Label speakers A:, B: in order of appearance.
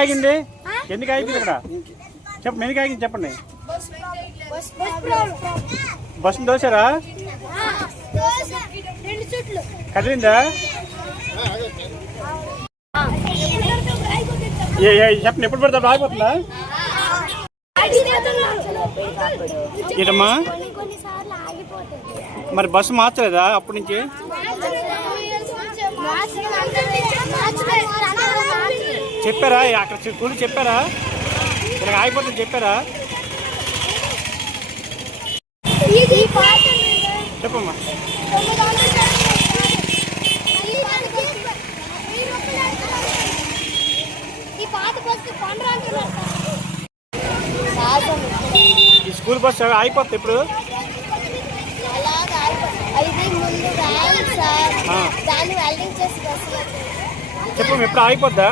A: ఆగింది? ఎందుకు ఆగింది ఇక్కడ? చెప్పండి ఎందుకు ఆగింది చెప్పండి. బస్సు దోశారా? కదిలిందా? చెప్పండి ఎప్పుడు పెడతాడు ఆగిపోతుందా
B: ఆగిపోతుంది
A: మరి బస్సు మార్చలేదా అప్పటి నుంచి? చెప్పారా? అక్కడ స్కూల్ చెప్పారా? ఇక్కడ ఆగిపోతుంది చెప్పారా?
B: ఈ పాట
A: చెప్పమ్మా.
B: ఈ
A: స్కూల్ బస్సు ఆగిపోతుంది ఇప్పుడు. చెప్పమ్మా ఎప్పుడు ఆగిపోద్దా?